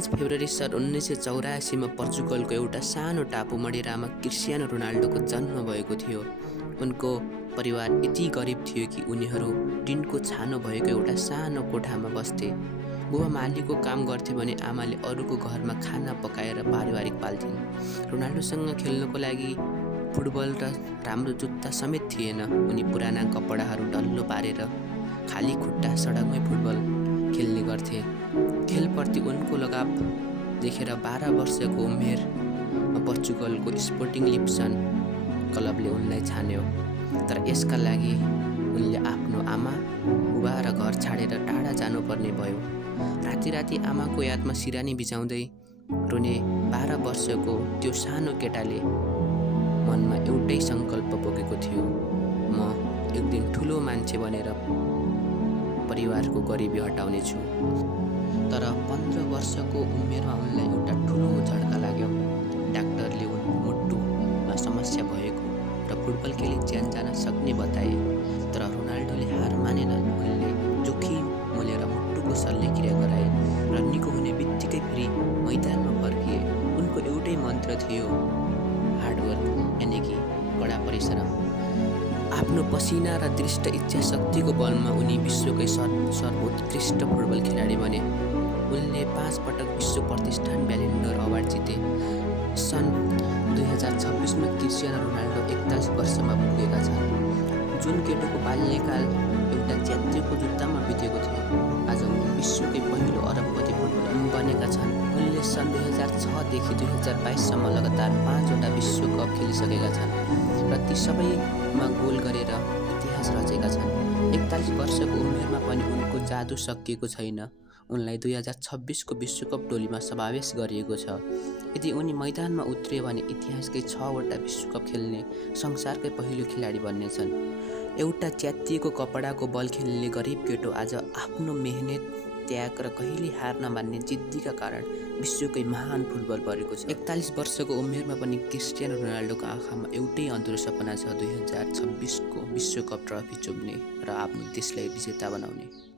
5 February सन् 1984 मा पोर्चुगलको एउटा सानो टापु मडेरामा क्रिस्टियानो रोनाल्डोको जन्म भएको थियो। उनको परिवार यति गरिब थियो कि उनीहरू टिनको छानो भएको एउटा सानो कोठामा बस्थे। बुबा मालीको काम गर्थे भने आमाले अरूको घरमा खाना पकाएर पारिवारिक पाल्थिन्। रोनाल्डोसँग खेल्नको लागि फुटबल र राम्रो जुत्ता समेत थिएन। उनी पुराना कपडाहरू डल्लो पारेर खाली खुट्टा सडकमै फुटबल खेल्ने गर्थे। खेलप्रति उनको लगाव देखेर 12 वर्षको उमेरमा पोर्चुगलको स्पोर्टिङ लिस्बन क्लबले उनलाई छान्यो। तर यसका लागि उनले आफ्नो आमा बुबा र घर छाडेर टाढा जानुपर्ने भयो। राति आमाको यादमा सिरानी बिजाउँदै रोने 12 वर्षको त्यो सानो केटाले मनमा एउटै सङ्कल्प बोकेको थियो, म एक दिन ठुलो मान्छे बनेर परिवारको गरिबी हटाउने छु। तर 15 वर्षको उमेरमा उनलाई एउटा ठुलो झड्का लाग्यो। डाक्टरले उनको मुटुमा समस्या भएको र फुटबल खेली ज्यान जान सक्ने बताए। तर रोनाल्डोले हार मानेनन्। उनले जोखिम मोलेर मुटुको शल्यक्रिया गराए र निको हुने बित्तिकै फेरि मैदानमा फर्किए। उनको एउटै मन्त्र थियो, हार्डवर्क, यानि कि कडा परिश्रम। आफ्नो पसिना र दृष्ट इच्छा शक्तिको बलमा उनी विश्वकै सर्वोत्कृष्ट फुटबल खेलाडी बने। उनले 5 पटक विश्व प्रतिष्ठान ब्यालेन्ड डोर अवार्ड जिते। सन् 2026 मा क्रिस्टियानो रोनाल्डो 41 वर्षमा पुगेका छन्। जुन केटोको बाल्यकाल एउटा च्यात्रीको जुत्तामा बितेको थियो, आज उनी विश्वकै पहिलो अरबपति फुटबलर बनेका छन्। उनले सन् 2006 देखि 2022 सम्म लगातार 5 वटा विश्वकप खेलिसकेका छन् र ती सबैमा गोल गरेर इतिहास रचेका छन्। 41 वर्षको उमेरमा पनि उनको जादु सकिएको छैन। उनलाई 2026 को विश्वकप टोलीमा समावेश गरिएको छ। यदि उनी मैदानमा उत्रियो भने इतिहासकै 6 वटा विश्वकप खेल्ने संसारकै पहिलो खेलाडी बन्नेछन्। एउटा च्यातिएको कपडाको बल खेल्ने गरिब केटो आज आफ्नो मेहनत, त्याग र कहिले हार नमान्ने जिद्दीका कारण विश्वकै महान फुटबल परेको छ। 41 वर्षको उमेरमा पनि क्रिस्टियानो रोनाल्डोको आँखामा एउटै अधुरो सपना छ, 2026 को विश्वकप ट्रफी चुम्ने र आफ्नो देशलाई विजेता बनाउने।